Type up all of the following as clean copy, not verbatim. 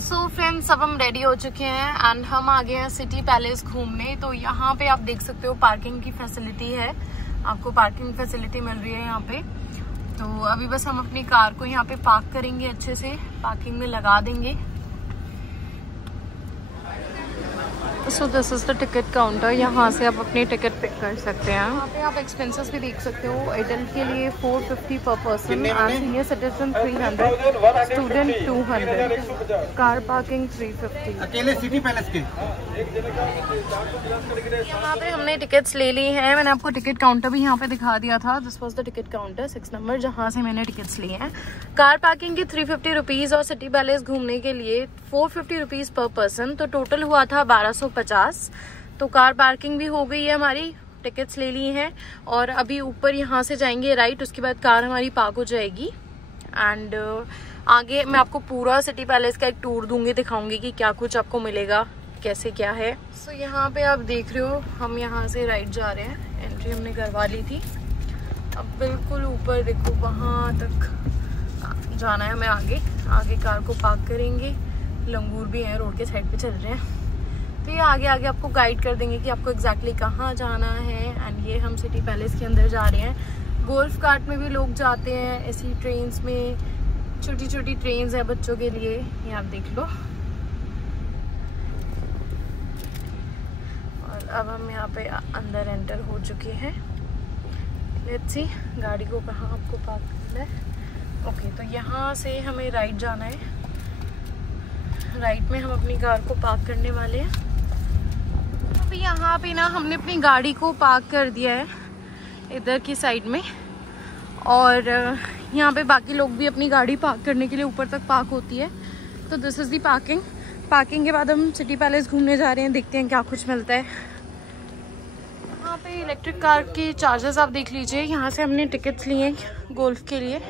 So friends, अब हम ready हो चुके हैं एंड हम आ गए हैं सिटी पैलेस घूमने। तो यहाँ पे आप देख सकते हो पार्किंग की फैसिलिटी है, आपको पार्किंग फैसिलिटी मिल रही है यहाँ पे। तो अभी बस हम अपनी कार को यहाँ पे पार्क करेंगे, अच्छे से पार्किंग में लगा देंगे। So this is the ticket counter, यहाँ से आप अपनी टिकट पिक कर सकते हैं। यहाँ पे आप एक्सपेंसेस भी देख सकते हो। एडल्ट के लिए 450 पर person, senior citizen 300, student 200, car parking 350। अकेले सिटी पैलेस के यहाँ पे हमने टिकट्स ले ली हैं। मैंने आपको टिकट काउंटर भी यहाँ पे दिखा दिया था। This was the ticket counter 6 number, जहाँ से मैंने टिकट्स लिए हैं। कार पार्किंग की 350 रुपीज और सिटी पैलेस घूमने के लिए 450 रुपीज पर पर्सन। तो टोटल हुआ था 1250। तो कार पार्किंग भी हो गई है हमारी, टिकट्स ले ली हैं और अभी ऊपर यहाँ से जाएंगे राइट, उसके बाद कार हमारी पार्क हो जाएगी। एंड आगे मैं आपको पूरा सिटी पैलेस का एक टूर दूंगी, दिखाऊंगी कि क्या कुछ आपको मिलेगा, कैसे क्या है। सो यहाँ पे आप देख रहे हो, हम यहाँ से राइट जा रहे हैं। एंट्री हमने करवा ली थी। अब बिल्कुल ऊपर देखो, वहाँ तक जाना है हमें। आगे कार को पार्क करेंगे। लंगूर भी हैं, रोड के साइड पे चल रहे हैं। तो ये आगे आपको गाइड कर देंगे कि आपको एग्जैक्टली कहाँ जाना है। एंड ये हम सिटी पैलेस के अंदर जा रहे हैं। गोल्फ कार्ट में भी लोग जाते हैं, ऐसी ट्रेन्स में, छोटी छोटी ट्रेन्स है बच्चों के लिए, ये आप देख लो। और अब हम यहाँ पे अंदर एंटर हो चुके हैं। लेट्स सी गाड़ी को कहाँ आपको पार्क करना है। ओके, तो यहाँ से हमें राइट जाना है। राइट में हम अपनी कार को पार्क करने वाले हैं। अभी यहाँ पे ना हमने अपनी गाड़ी को पार्क कर दिया है इधर की साइड में। और यहाँ पे बाकी लोग भी अपनी गाड़ी पार्क करने के लिए ऊपर तक पार्क होती है। तो this is the parking. Parking के बाद हम सिटी पैलेस घूमने जा रहे हैं, देखते हैं क्या कुछ मिलता है। यहाँ पे इलेक्ट्रिक कार के चार्जेस आप देख लीजिए। यहाँ से हमने टिकट्स लिए हैं गोल्फ के लिए।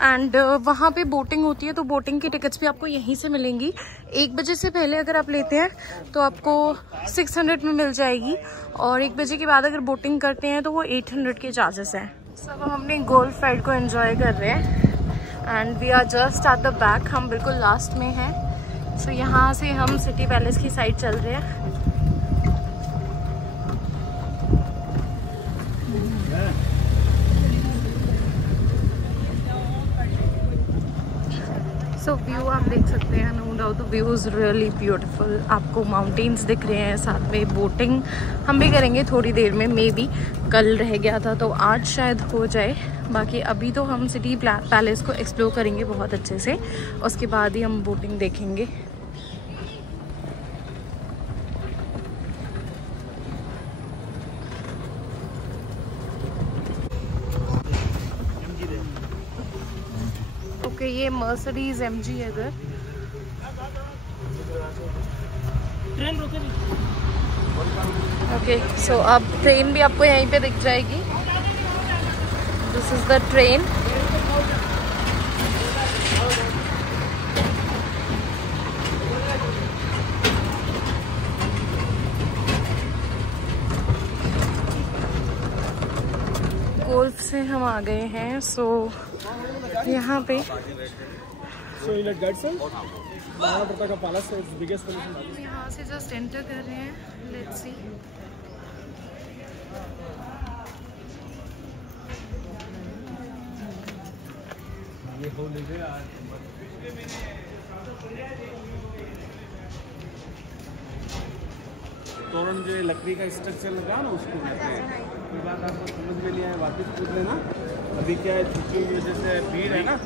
एंड वहाँ पे बोटिंग होती है, तो बोटिंग की टिकट्स भी आपको यहीं से मिलेंगी। 1 बजे से पहले अगर आप लेते हैं तो आपको 600 में मिल जाएगी, और 1 बजे के बाद अगर बोटिंग करते हैं तो वो 800 के चार्जेस हैं। सब हम अपनी गोल्फ राइड को एंजॉय कर रहे हैं। And we are just at the back, हम बिल्कुल लास्ट में हैं। सो यहाँ से हम सिटी पैलेस की साइड चल रहे हैं। सो व्यू आप देख सकते हैं, no doubt the view is really beautiful. आपको माउंटेन्स दिख रहे हैं, साथ में बोटिंग हम भी करेंगे थोड़ी देर में। मे बी कल रह गया था तो आज शायद हो जाए। बाकी अभी तो हम सिटी पैलेस को एक्सप्लोर करेंगे बहुत अच्छे से, उसके बाद ही हम बोटिंग देखेंगे। ओके, ये मर्सिडीज MG है इधर। ओके, सो अब ट्रेन भी आपको यहीं पे दिख जाएगी। This is the train. Golf से हम आ गए हैं। सो यहाँ पे यहाँ से जस्ट एंटर कर रहे हैं। Let's see. तोरण जो लकड़ी का स्ट्रक्चर लगा ना, उसको कहते हैं। कोई बात आपको समझ में नहीं आए वापस पूछ लेना। अभी क्या है, छुट्टियों की वजह से भीड़ है ना।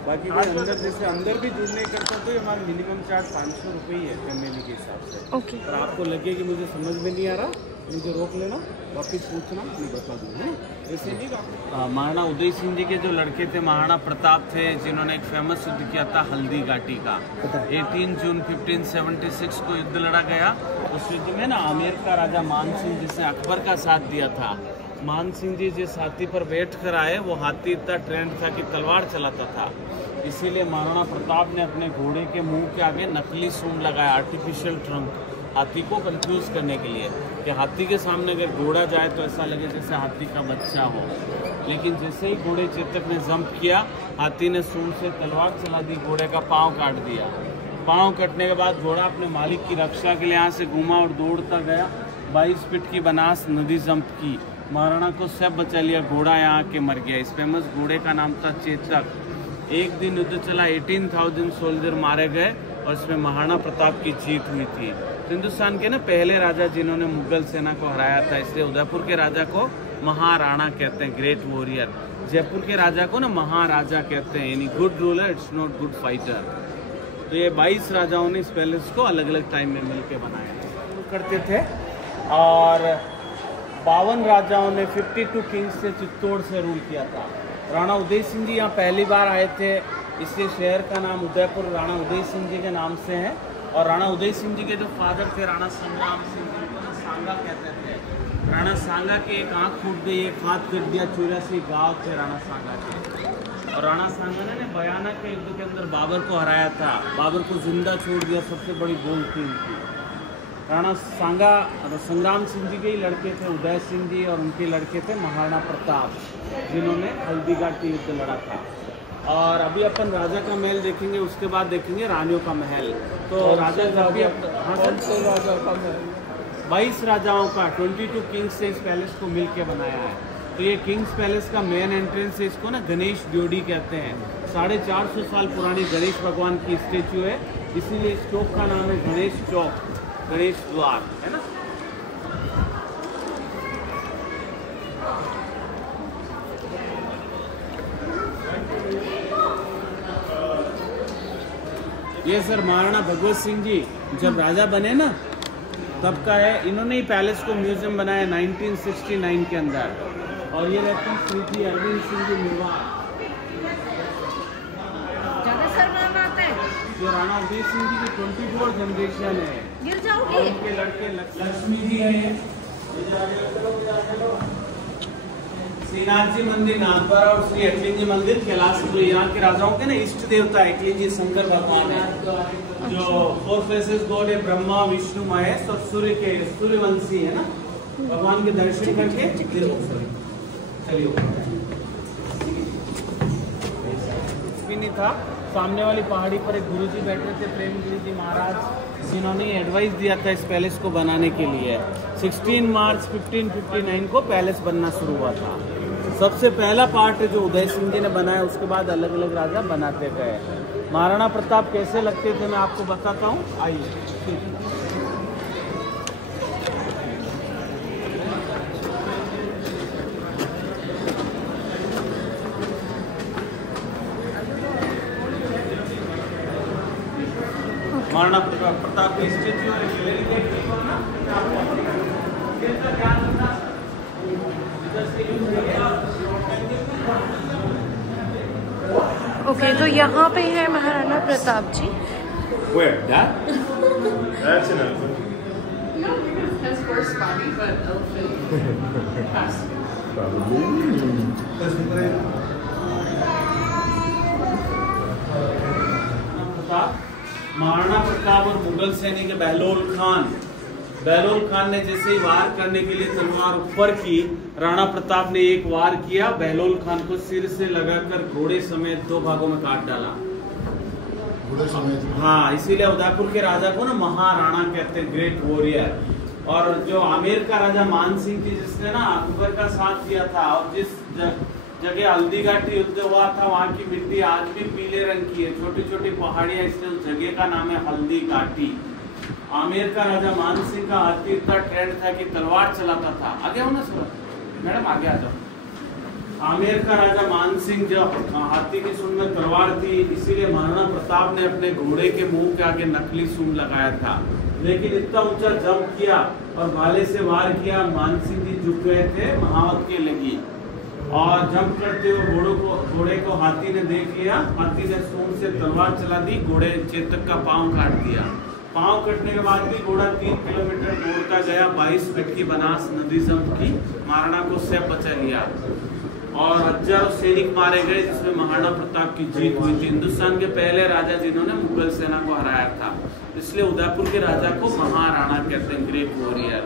बाकी कोई अंदर जैसे अंदर भी जुड़ने करते हो तो हमारा मिनिमम चार्ज 500 रुपये ही है फैमिली के हिसाब से। ओके, और आपको लगे कि मुझे समझ में नहीं आ रहा, मुझे रोक लेना, वापस पूछना, मैं बता दूँगा। ऐसे नहीं का महाराणा उदय सिंह जी के जो लड़के थे, महाराणा प्रताप थे, जिन्होंने एक फेमस युद्ध किया था हल्दी घाटी का। 18 जून 1576 को युद्ध लड़ा गया। उस युद्ध में ना आमेर का राजा मान सिंह, जिसने अकबर का साथ दिया था, मान सिंह जी जिस हाथी पर बैठ कर आए, वो हाथी इतना ट्रेंड था कि तलवार चलाता था। इसीलिए महाराणा प्रताप ने अपने घोड़े के मुंह के आगे नकली सूंड लगाया, आर्टिफिशियल ट्रंक, हाथी को कंफ्यूज करने के लिए, कि हाथी के सामने अगर घोड़ा जाए तो ऐसा लगे जैसे हाथी का बच्चा हो। लेकिन जैसे ही घोड़े चेतक ने जंप किया, हाथी ने सूंड से तलवार चला दी, घोड़े का पाँव काट दिया। पाँव कटने के बाद घोड़ा अपने मालिक की रक्षा के लिए यहाँ से घूमा और दौड़ता गया। 22 फीट की बनास नदी जंप की, महाराणा को सब बचा लिया, घोड़ा यहाँ के मर गया। इस फेमस घोड़े का नाम था चेतक। एक दिन युद्ध चला, 18,000 सोल्जर मारे गए और इसमें महाराणा प्रताप की जीत हुई थी। तो हिंदुस्तान के ना पहले राजा जिन्होंने मुगल सेना को हराया था, इसलिए उदयपुर के राजा को महाराणा कहते हैं, ग्रेट वॉरियर। जयपुर के राजा को ना महाराजा कहते हैं, यानी good ruler, it's not good fighter. तो ये 22 राजाओं ने इस पैलेस को अलग अलग टाइम में मिलकर बनाया करते थे। और 52 राजाओं ने 52 किंग्स से चित्तौड़ से रूल किया था। राणा उदय सिंह जी यहाँ पहली बार आए थे, इसलिए शहर का नाम उदयपुर राणा उदय सिंह जी के नाम से है। और राणा उदय सिंह जी के जो फादर थे राणा संग्राम सिंह जी को ना सांगा कहते थे। राणा सांगा की एक आँख फूट गई, एक हाथ कट दिया, 84 गाँव थे राणा सांगा के। और राणा सांगा ने भयानक युद्ध के अंदर बाबर को हराया था, बाबर को जिंदा छोड़ दिया, सबसे बड़ी गोल थी उनकी। राणा सांगा संग्राम सिंह जी के ही लड़के थे उदय सिंह जी, और उनके लड़के थे महाराणा प्रताप, जिन्होंने हल्दीघाटी युद्ध लड़ा था। और अभी अपन राजा का महल देखेंगे, उसके बाद देखेंगे रानियों का महल। तो राजा जब भी राजा का महल 22 राजाओं का 22 किंग्स से इस पैलेस को मिल के बनाया है। तो ये किंग्स पैलेस का मेन एंट्रेंस है, इसको ना गणेश ड्योढ़ी कहते हैं। 450 साल पुरानी गणेश भगवान की स्टेच्यू है, इसीलिए इस चौक का नाम है गणेश चौक, गणेश द्वार, है ना। ये सर महाराणा भगवत सिंह जी जब राजा बने ना तब का है। इन्होंने ही पैलेस को म्यूजियम बनाया 1969 के अंदर। और ये रहते हैं श्री अरविंद सिंह जी मेवाड़, जो राणा उदय सिंह जी की 24 जनरेशन है। और उनके लड़के लक्ष्मी जी है, श्रीनाथ जी मंदिर नाथद्वारा और श्री अटलिंग जी मंदिर कैलाशपुरी। यहाँ के राजाओं के ना इष्ट देवता अटलिंग जी शंकर भगवान है, जो 4 फेसेस गॉड है, ब्रह्मा विष्णु महेश और सूर्य के सूर्यवंशी है ना। भगवान के दर्शन करके चलिए। भी नहीं था, सामने वाली पहाड़ी पर एक गुरुजी बैठे थे, प्रेमगिरी जी महाराज, जिन्होंने एडवाइस दिया था इस पैलेस को बनाने के लिए। 16 मार्च 1559 को पैलेस बनना शुरू हुआ था। सबसे पहला पार्ट जो उदय सिंह जी ने बनाया, उसके बाद अलग अलग राजा बनाते गए। महाराणा प्रताप कैसे लगते थे मैं आपको बताता हूँ, आइए। महाराणा प्रताप की स्टेच्यू ओके, तो यहाँ पे है महाराणा प्रताप जी। Where? That? That's an elephant. No, it has horse body, but elephant has. Maharana Pratap और मुगल सैनिक बहलोल खान ने जैसे ही वार करने के लिए तलवार ऊपर की, राणा प्रताप ने एक वार किया, बहलोल खान को सिर से लगाकर घोड़े समेत 2 भागों में काट डाला। हाँ, इसीलिए उदयपुर के राजा को ना महाराणा कहते हैं, ग्रेट वॉरियर। और जो आमेर का राजा मान सिंह थी, जिसने ना अकबर का साथ दिया था, और जिस जगह हल्दीघाटी युद्ध हुआ था वहाँ की मिट्टी आज भी पीले रंग की है, छोटी छोटी पहाड़ियाँ, इसलिए उस जगह का नाम है हल्दीघाटी। आमेर का राजा मान सिंह का हाथी इतना ट्रेंड था कि तलवार चलाता था। आगे हो ना सर, मैडम आगे आ जाओ। आमेर का राजा मान सिंह जो हाथी की सूंड में तलवार थी, इसीलिए महाराणा प्रताप ने अपने घोड़े के मुंह के आगे नकली सूंड लगाया था। लेकिन इतना ऊंचा जंप किया और भाले से वार किया, मान सिंह जी झुक गए थे, महावत के लगी। और जंप करते हुए घोड़े को हाथी ने देख लिया, हाथी ने सूंड से तलवार चला दी, घोड़े चेतक का पांव काट दिया। पांव कटने के बाद भी घोड़ा 3 किलोमीटर दौड़ता गया, 22 फीट की बनास नदी जंप की, महाराणा को सेफ बचा लिया और हजारों सैनिक मारे गए, जिसमें महाराणा प्रताप की जीत हुई थी। हिंदुस्तान के पहले राजा जिन्होंने मुगल सेना को हराया था, इसलिए उदयपुर के राजा को महाराणा कहते हैं, ग्रेट वॉरियर।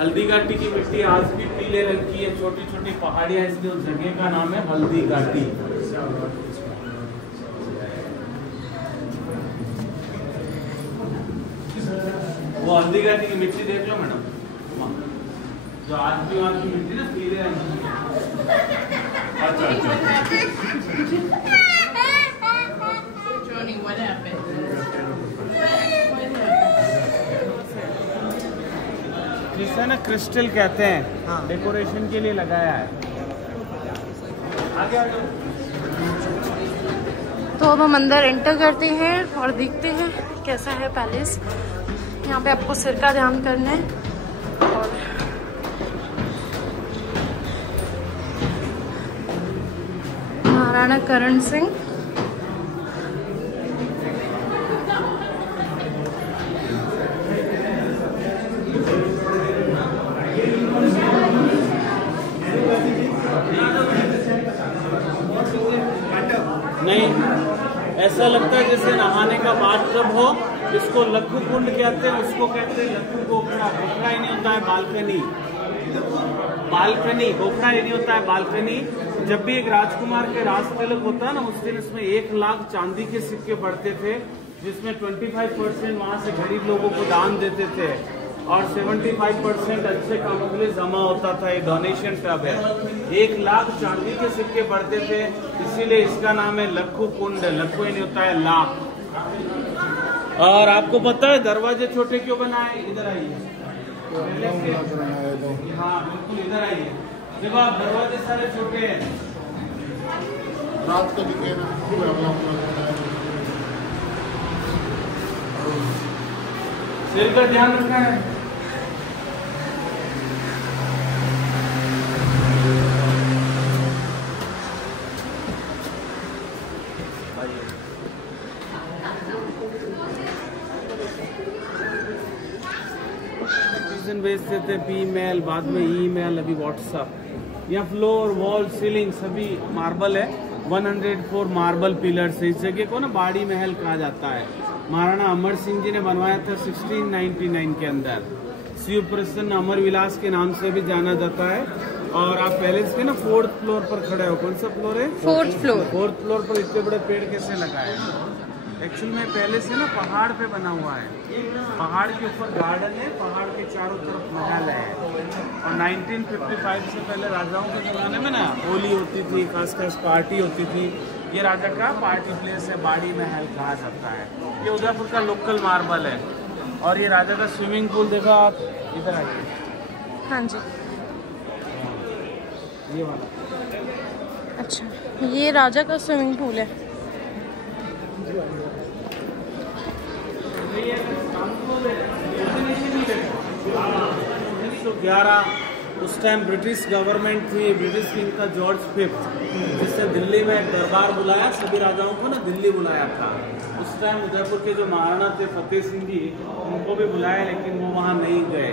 हल्दीघाटी की मिट्टी आज भी पीले रंग की है, छोटी छोटी पहाड़ियां, इसलिए उस जगह का नाम है हल्दीघाटी। हल्दी घाटी की मिट्टी देख लो मैडम, जो आज भी वहाँ की मिट्टी ना पीले रंग की। अच्छा Johnny, what happened? जिसे ना क्रिस्टल कहते हैं, डेकोरेशन के लिए लगाया है। आगे आ जाओ। तो अब हम अंदर एंटर करते हैं और देखते हैं कैसा है पैलेस। यहाँ पे आपको सिर का ध्यान करना है और महाराणा करण सिंह नहीं, ऐसा लगता है जैसे नहाने का बाथटब हो। इसको लक्कू कुंड कहते हैं, उसको कहते हैं लक्कू गोखरा। गोखरा ही नहीं होता है बालकनी, बालकनी गोखरा ही नहीं होता है बालकनी। जब भी एक राजकुमार के राज तिलक होता है ना, उस दिन इसमें 1 लाख चांदी के सिक्के पड़ते थे, जिसमें 25% वहाँ से गरीब लोगों को दान देते थे और 75% अच्छे कामों के लिए जमा होता था। ये डोनेशन टब है। 1 लाख चांदी के सिक्के पड़ते थे, इसीलिए इसका नाम है लक्कू कुंड। लक्कू ही नहीं होता है लाख। और आपको पता है दरवाजे छोटे क्यों बनाए? इधर आइए, हाँ बिल्कुल इधर आइए। देखो आप, दरवाजे सारे छोटे हैं। रात को दिखे ना, सिर का ध्यान रखना है। भेजते थे ईमेल, बाद में ईमेल, अभी व्हाट्सएप। यहाँ फ्लोर, वॉल, सीलिंग सभी मार्बल है। 104 मार्बल पिलर्स है। इस जगह को ना बाड़ी महल कहा जाता है। महाराणा अमर सिंह जी ने बनवाया था 1699 के अंदर। शिव प्रसन्न अमर विलास के नाम से भी जाना जाता है। और आप पैलेस के ना 4th फ्लोर पर खड़े हो। कौन सा फ्लोर है? 4th floor. 4th फ्लोर पर इतने बड़े पेड़ कैसे लगाए? एक्चुअल में पैलेस है ना पहाड़ पे बना हुआ है। पहाड़ के ऊपर गार्डन है, पहाड़ के चारों तरफ महल है। और 1955 से पहले राजाओं के जमाने में ना होली होती थी, खास पार्टी होती थी। ये राजा का पार्टी प्लेस है, बाड़ी महल कहा जाता है। ये उदयपुर का लोकल मार्बल है। और ये राजा का स्विमिंग पूल देखा आप, इधर आइए। हाँ जी, ये वाला। अच्छा, ये राजा का स्विमिंग पूल है। 1911 उस टाइम ब्रिटिश गवर्नमेंट थी, ब्रिटिश किंग का जॉर्ज 5th, जिसने दिल्ली में एक दरबार बुलाया, सभी राजाओं को ना दिल्ली बुलाया था। उस टाइम उदयपुर के जो महाराणा थे फतेह सिंह जी, उनको भी बुलाया, लेकिन वो वहाँ नहीं गए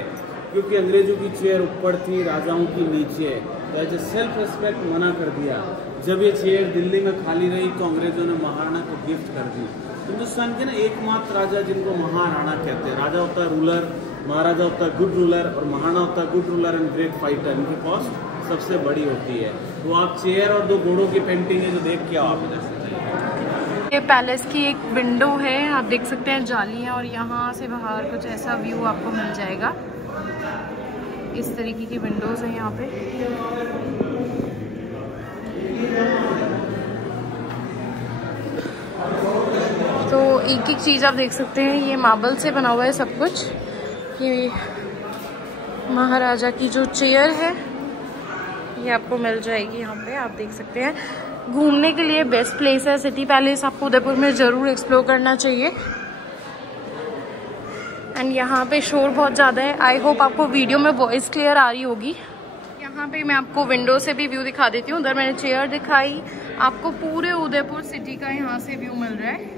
क्योंकि अंग्रेजों की चेयर ऊपर थी, राजाओं की नीचे। तो एज ए सेल्फ रिस्पेक्ट मना कर दिया। जब ये चेयर दिल्ली में खाली रही तो अंग्रेजों ने महाराणा को गिफ्ट कर दी। हिंदुस्तान के ना एकमात्र राजा जिनको महाराणा कहते हैं। राजा होता है रूलर, महाराजा होता है गुड रूलर, और महाराणा होता है good ruler and great fighter. इनकी कॉस्ट सबसे बड़ी होती है। तो आप चेयर और 2 घोड़ों की पेंटिंग है जो देख के आओ आप इधर से। ये पैलेस की एक विंडो है, आप देख सकते हैं जालियाँ, और यहाँ से बाहर कुछ ऐसा व्यू आपको मिल जाएगा। इस तरीके की विंडोज है यहाँ पे। तो एक एक चीज़ आप देख सकते हैं, ये मार्बल से बना हुआ है सब कुछ। ये महाराजा की जो चेयर है ये आपको मिल जाएगी यहाँ पे, आप देख सकते हैं। घूमने के लिए बेस्ट प्लेस है सिटी पैलेस, आपको उदयपुर में ज़रूर एक्सप्लोर करना चाहिए। एंड यहाँ पे शोर बहुत ज़्यादा है। आई होप आपको वीडियो में वॉइस क्लियर आ रही होगी। यहाँ पे मैं आपको विंडो से भी व्यू दिखा देती हूँ। उधर मैंने चेयर दिखाई, आपको पूरे उदयपुर सिटी का यहाँ से व्यू मिल रहा है।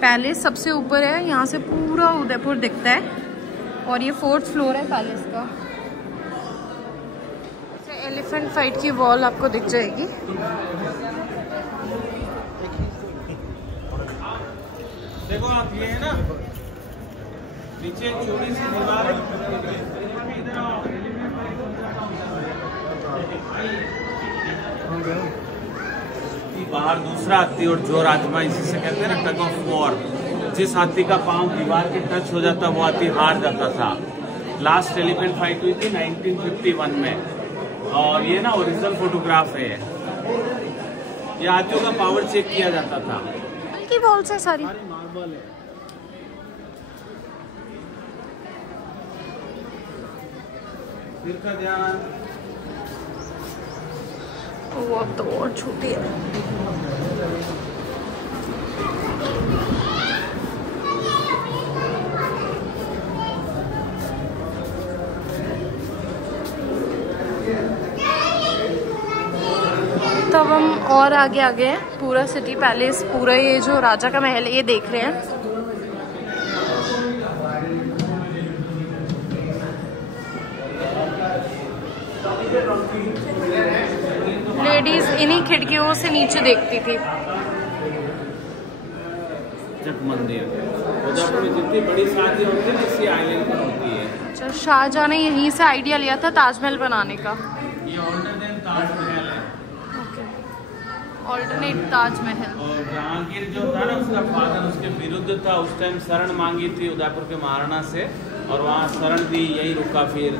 पैलेस सबसे ऊपर है, यहाँ से पूरा उदयपुर दिखता है। और ये 4th फ्लोर है पैलेस का। एलिफेंट फाइट की वॉल आपको दिख जाएगी। देखो आप, ये है ना नीचे छोटी सी दीवार है। बाहर दूसरा हाथी और जोर आजमा, इसी से कहते हैं ना टग ऑफ वॉर। जिस हाथी का पांव दीवार के टच हो जाता वो हाथी हार जाता था। लास्ट एलिफेंट फाइट हुई थी 1951 में और ये ना ओरिजिनल फोटोग्राफ है। ये हाथियों का पावर चेक किया जाता था। की बॉल से सारी मार्बल है। सिर का ध्यान। वो अब तो और छोटी है। तब हम और आगे आ गए हैं। पूरा सिटी पैलेस, पूरा ये जो राजा का महल है ये देख रहे हैं। लेडीज इन्हीं खिड़कियों से नीचे देखती थी। मंदिर उदयपुर में जितनी बड़ी शादी होती है इसी आइलैंड पर होती है। अच्छा, शाहजहां ने यहीं से आइडिया लिया था ताजमहल बनाने का। ये ऑल्टरनेट ताजमहल है। ऑल्टरनेट ताजमहल। और जहांगीर जो था ना उसका फादर उसके विरुद्ध था। उस टाइम शरण मांगी थी उदयपुर के महाराणा से और वहाँ शरण दी, यही रुका। फिर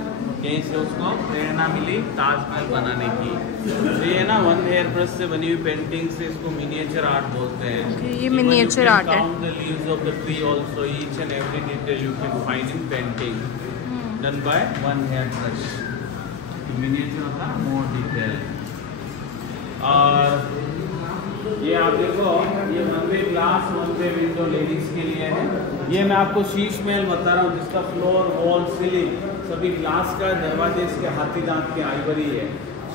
यहीं से उसको प्रेरणा मिली ताजमहल बनाने की। तो ये ना 1 हेयर ब्रश से बनी हुई पेंटिंग से इसको मिनिएचर आर्ट बोलते हैं। ये मिनिएचर आर्ट है। Count the leaves of the tree also, each and every detail you can find in painting done by 1 hair brush. Miniature होता है more detail। और ये आप देखो, ये 1 way glass 1 way window ladies के लिए है। ये मैं आपको शीश महल बता रहा हूँ जिसका फ्लोर वॉल सीलिंग सभी ग्लास का। दरवाजे इसके हाथी दांत के आइवरी है।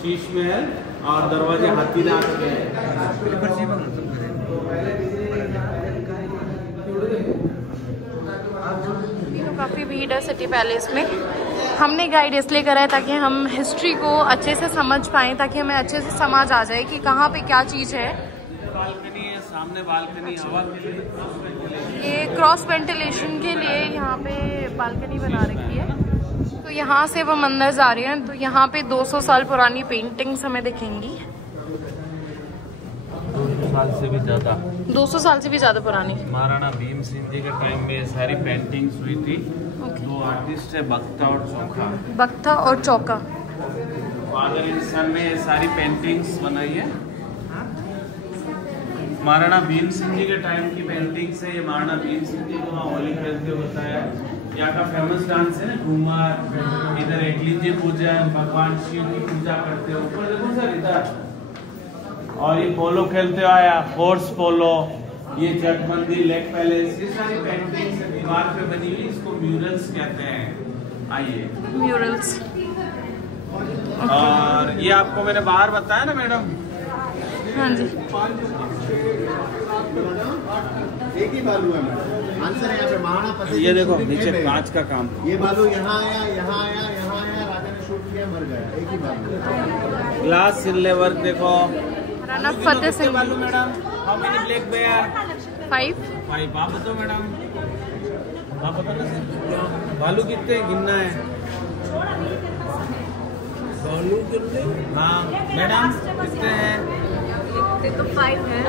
शीश महल और दरवाजे हाथी दांत के हैं। तो काफ़ी भीड़ है सिटी पैलेस में। हमने गाइड इसलिए करा है ताकि हम हिस्ट्री को अच्छे से समझ पाएँ, ताकि हमें अच्छे से समझ आ जाए कि कहाँ पे क्या चीज़ है। बालकनी है सामने, बालकनी हवा के लिए, ये क्रॉस वेंटिलेशन के लिए यहाँ पे बालकनी बना रखी है। तो यहाँ से वो मंदिर आ रहे हैं। तो यहाँ पे 200 साल पुरानी पेंटिंग्स हमें दिखेंगी। 200 साल से भी ज्यादा, 200 साल से भी ज्यादा पुरानी। महाराणा भीम सिंह जी के टाइम में सारी पेंटिंग्स हुई थी। दो आर्टिस्ट है, बख्ता और चौका। बख्ता और चौका। फादर इन सन में सारी पेंटिंग्स बनाई है। महाराणा भीम सिंह जी के टाइम की पेंटिंग्स है। ये महाराणा भीम सिंह जी को वहाँ होली खेलते हुए बताया। यहाँ का फेमस डांस है ना घूमर। इधर एकली जी पूजा है, भगवान शिव की पूजा करते हो। ऊपर देखो सर इधर। और ये पोलो खेलते आया, हॉर्स पोलो। ये जट मंदिर, लेक पैलेस, ये सारी पेंटिंग्स दीवार पे बनी हुई, इसको म्यूरल्स कहते हैं। आइए म्यूरल्स। और ये आपको मैंने बाहर बताया ना मैडम। हाँ जी, एक ही बालू है मैडम। आंसर है यहाँ पे महाराणा प्रताप। ये देखो नीचे कांच का काम। ये बालू यहाँ आया, यहाँ आया, यहाँ आया, राजा ने शूट किया, मर गया। एक ही बालू। ग्लास सिल्ले वर्क देखो। Maharana Fateh Singh. Balu madam, how many black bear? 5। आप बताओ मैडम, आप बताओ ना बालू कितने गिनना है? बालू कितने? हाँ मैडम कितने हैं? तो 5 है।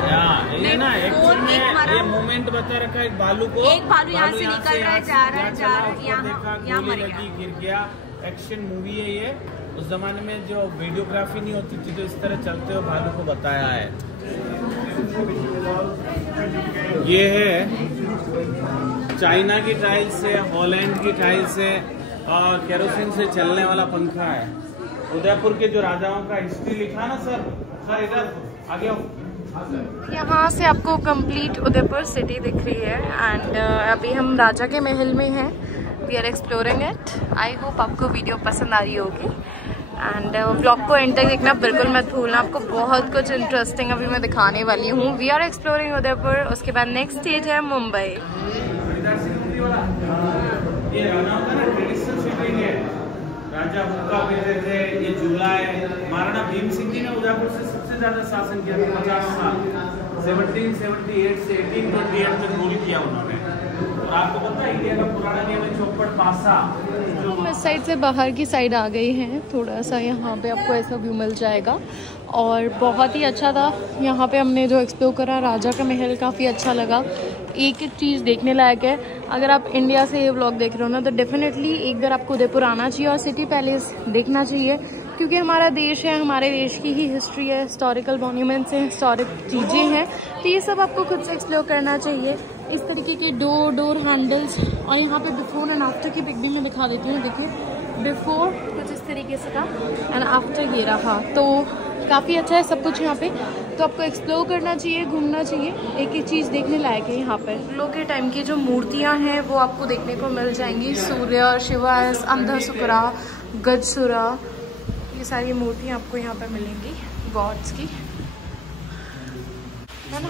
ये ना एक्चुअली ये मोमेंट बता रखा है। बालू को, एक बालू यहाँ से निकल रहा है, जा रहा है, जा रहा है, यहाँ मर गया, गिर गया। एक्शन मूवी है ये। उस जमाने में जो वीडियोग्राफी नहीं होती थी तो इस तरह चलते हुए भालू को बताया है। ये है चाइना की टाइल्स है, हॉलैंड की टाइल्स है और केरोसिन से चलने वाला पंखा है। उदयपुर के जो राजाओं का हिस्ट्री लिखा ना सर, सर इधर आगे आओ। यहाँ से आपको कंप्लीट उदयपुर सिटी दिख रही है। एंड अभी हम राजा के महल में हैं। We are exploring it. I hope आपको वीडियो पसंद आ रही होगी। एंड व्लॉग को एंड तक देखना बिल्कुल मत भूलना। आपको बहुत कुछ इंटरेस्टिंग अभी मैं दिखाने वाली हूँ। We are exploring Udaipur. उसके बाद नेक्स्ट स्टेज है मुंबई। राजा हुक्का पीते थे। ये झूला है। महाराणा भीम सिंह जी ने उदयपुर से सबसे ज्यादा शासन किया था, 50 साल। 1778 से 1828 तक रूल किया उन्होंने। और आपको पता है इंडिया का पुराना नियम है चौपड़ पासा। हम इस साइड से बाहर की साइड आ गए हैं। थोड़ा सा यहाँ पे आपको ऐसा व्यू मिल जाएगा और बहुत ही अच्छा था। यहाँ पे हमने जो एक्सप्लोर करा राजा का महल, काफ़ी अच्छा लगा। एक एक चीज़ देखने लायक है। अगर आप इंडिया से ये व्लॉग देख रहे हो ना तो डेफिनेटली एक बार आपको उदयपुर आना चाहिए और सिटी पैलेस देखना चाहिए, क्योंकि हमारा देश है, हमारे देश की ही हिस्ट्री है, हिस्टोरिकल मॉन्यूमेंट्स हैं, हिस्टोरिक चीज़ें हैं, तो ये सब आपको खुद से एक्सप्लोर करना चाहिए। इस तरीके के डोर हैंडल्स, और यहाँ पे बिफोर एंड आफ्टर की पिक भी मैं दिखा देती हूँ। देखिए बिफोर कुछ इस तरीके से था एंड आफ्टर ये रहा, तो काफ़ी अच्छा है सब कुछ यहाँ पे। तो आपको एक्सप्लोर करना चाहिए, घूमना चाहिए, एक एक चीज़ देखने लायक है यहाँ पर। लोग के टाइम की जो मूर्तियाँ हैं वो आपको देखने को मिल जाएंगी। सूर्य, शिवास, अंधसुकरा, गजसुरा, ये सारी मूर्तियाँ आपको यहाँ पर मिलेंगी गॉड्स की, है ना।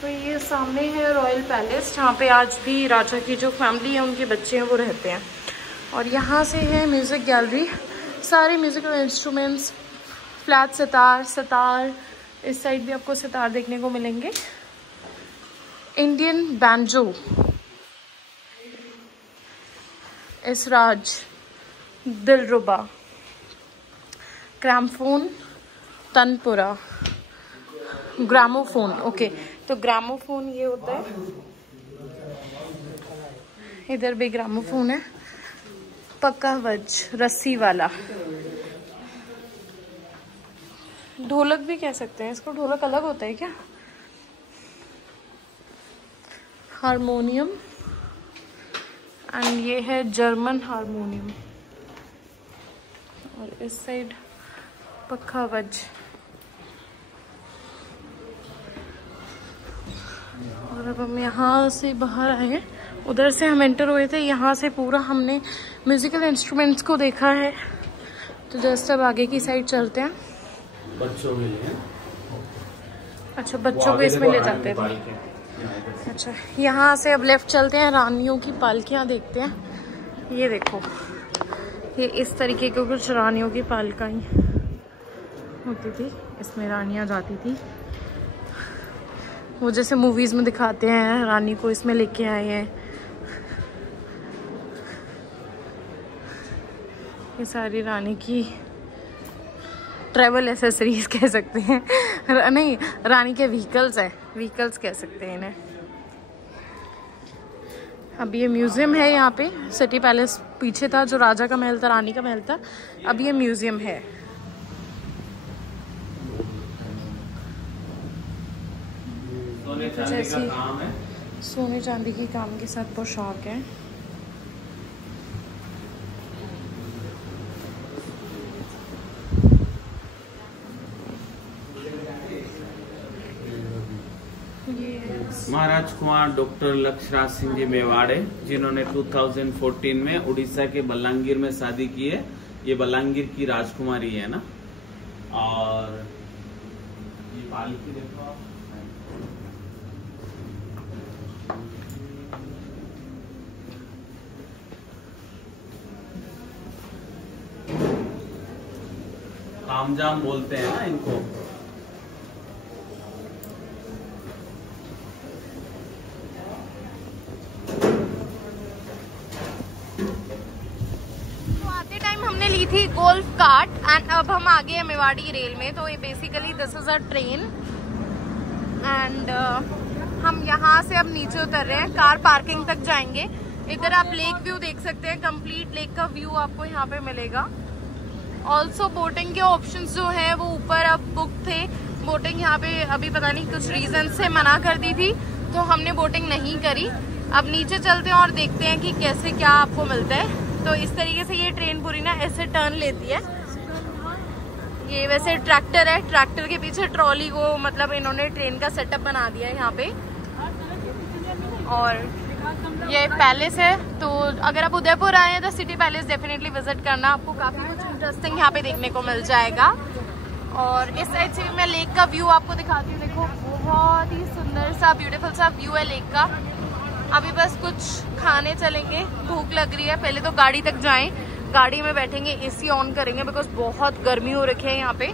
तो ये सामने है रॉयल पैलेस, जहाँ पे आज भी राजा की जो फैमिली है उनके बच्चे हैं वो रहते हैं। और यहाँ से है म्यूज़िक गैलरी, सारे म्यूज़िकल इंस्ट्रूमेंट्स, फ्लैट सितार, इस साइड भी आपको सितार देखने को मिलेंगे। इंडियन बैंजो, इसराज, दिलरुबा, ग्रामोफोन, तनपुरा, ग्रामोफोन। ओके, तो ग्रामोफोन ये होता है, इधर भी ग्रामोफोन है। पक्का वज, रस्सी वाला, ढोलक भी कह सकते हैं इसको, ढोलक अलग होता है क्या। हारमोनियम, एंड ये है जर्मन हारमोनियम, और इस साइड पक्का वज। और अब हम यहाँ से बाहर आए हैं, उधर से हम एंटर हुए थे, यहाँ से पूरा हमने म्यूजिकल इंस्ट्रूमेंट्स को देखा है। तो जस्ट अब आगे की साइड चलते हैं। बच्चों के लिए, अच्छा बच्चों को इसमें ले जाते थे। अच्छा, यहाँ से अब लेफ्ट चलते हैं, रानियों की पालकियाँ देखते हैं। ये देखो, ये इस तरीके की कुछ रानियों की पालकियाँ होती थी, इसमें रानियाँ जाती थी। वो जैसे मूवीज में दिखाते हैं, रानी को इसमें लेके आए हैं। ये सारी रानी की ट्रैवल एसेसरीज कह सकते हैं, नहीं रानी के व्हीकल्स हैं, व्हीकल्स कह सकते हैं इन्हें। अब ये म्यूजियम है यहाँ पे, सिटी पैलेस पीछे था जो राजा का महल था, रानी का महल था, अब ये म्यूजियम है। जैसे सोने चांदी के काम के साथ पोशाक है। महाराज कुमार डॉक्टर लक्ष्यराज सिंह जी मेवाड़े, जिन्होंने 2014 में उड़ीसा के बलांगीर में शादी की है। ये बलांगीर की राजकुमारी है ना। और ये पालकी देखो आप, तामझाम बोलते हैं ना इनको। थी गोल्फ कार्ट एंड अब हम आ गए हैं मेवाड़ी रेल में। तो ये basically this is a train and हम यहाँ से अब नीचे उतर रहे हैं, कार पार्किंग तक जाएंगे। इधर आप लेक व्यू देख सकते हैं, कंप्लीट लेक का व्यू आपको यहाँ पे मिलेगा। ऑल्सो बोटिंग के ऑप्शंस जो है वो ऊपर अब बुक थे। बोटिंग यहाँ पे अभी पता नहीं कुछ रीजन से मना कर दी थी, तो हमने बोटिंग नहीं करी। अब नीचे चलते हैं और देखते हैं कि कैसे क्या आपको मिलता है। तो इस तरीके से ये ट्रेन पूरी ना ऐसे टर्न लेती है। ये वैसे ट्रैक्टर है, ट्रैक्टर के पीछे ट्रॉली को मतलब इन्होंने ट्रेन का सेटअप बना दिया है यहाँ पे। और ये पैलेस है, तो अगर आप उदयपुर आए हैं तो सिटी पैलेस डेफिनेटली विजिट करना, आपको काफी कुछ इंटरेस्टिंग यहाँ पे देखने को मिल जाएगा। और इस साइड से भी मैं लेक का व्यू आपको दिखाती हूँ। देखो बहुत ही सुंदर सा ब्यूटीफुल सा व्यू है लेक का। अभी बस कुछ खाने चलेंगे, भूख लग रही है। पहले तो गाड़ी तक जाएं, गाड़ी में बैठेंगे, एसी ऑन करेंगे बिकॉज बहुत गर्मी हो रखी है यहाँ पे।